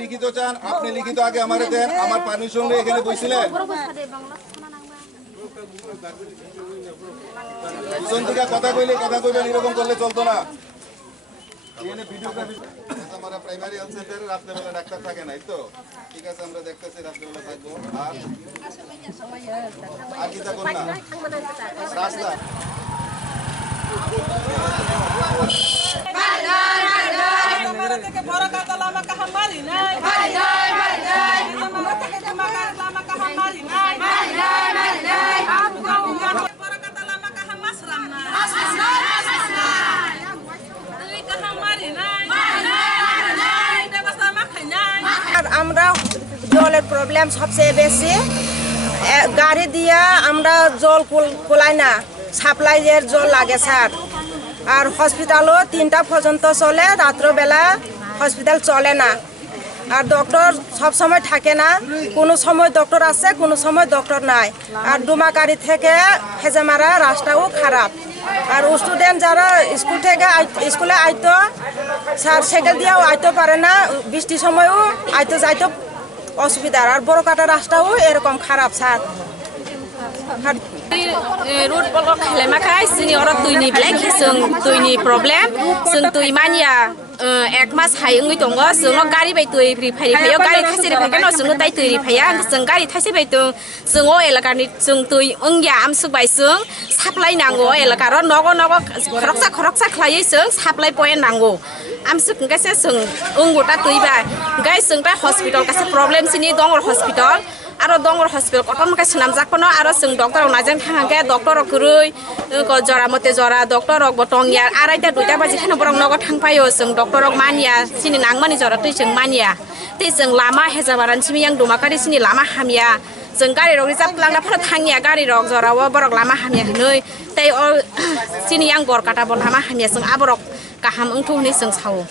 লিখিত চান আপনি লিখিত আগে আমারে দেন আমার পারমিশন নিয়ে এখানে বসছিলেন পিছন থেকে কথা কইবেন এরকম করলে চলতো না এখানে ভিডিওগ্রাফি আমরা প্রাইমারি হেলথ সেন্টারে রাত্রেবেলা ডাক্তার থাকে নাই তো ঠিক আছে আমরা দেখতেছি রাত্রেবেলা থাকবো আর কি থাকুন না রাস্তা আমরা জলের প্রবলেম সবচেয়ে বেশি গাড়ি দিয়া আমরা জল কোলাই না সাপ্লাইয়ের জল লাগে স্যার আর হসপিটালও 3টা পর্যন্ত চলে রাত্রবেলা হসপিটাল চলে না আর ডক্টর সব সময় থাকে না কোনো সময় ডক্টর আছে কোনো সময় ডক্টর নাই আর ডুমাকারি থেকে হেজামারা রাস্তাও খারাপ আর স্টুডেন্ট যারা স্কুলে আইতো স্যার সাইকেল দিয়েও আইতে পারে না বৃষ্টির সময়ও আইতে যাইতে অসুবিধা আর বড়কাটা রাস্তাও এরকম খারাপ sir road block Hezamarao sini orang tuini black sung tuini problem sung tui mania ek mas hai ngui tongo sung no gari bai tui pri phai phayo gari thasi ri phai no sung no tai tui ri phaya sung gari thasi bai tu sung o elaka ni sung tui ongya am suk bai sung supply nango elaka ro nogo khoroksa khlai sung supply point nango am suk ngase sung ongota tui bai gai sung ta hospital kase problem sini dongor hospital aro dongor hospital koton makai senam jakpono aro sung doctor najang thangke doctor kurui ko jora mote jora doctor ok botong ya araita 2ta baji khana borong nogo thangpayo sung doctor ok mania sini nangmani jora tui sung mania tei sung lama Hezamarao simi yang dumakari sini lama hamia sung gari rok rijak langna phara thangya gari rok jora o borok lama hamia hnoi tei o sini yang borkata bon lama hamia sung aborok kaham ungthung ni sung sawo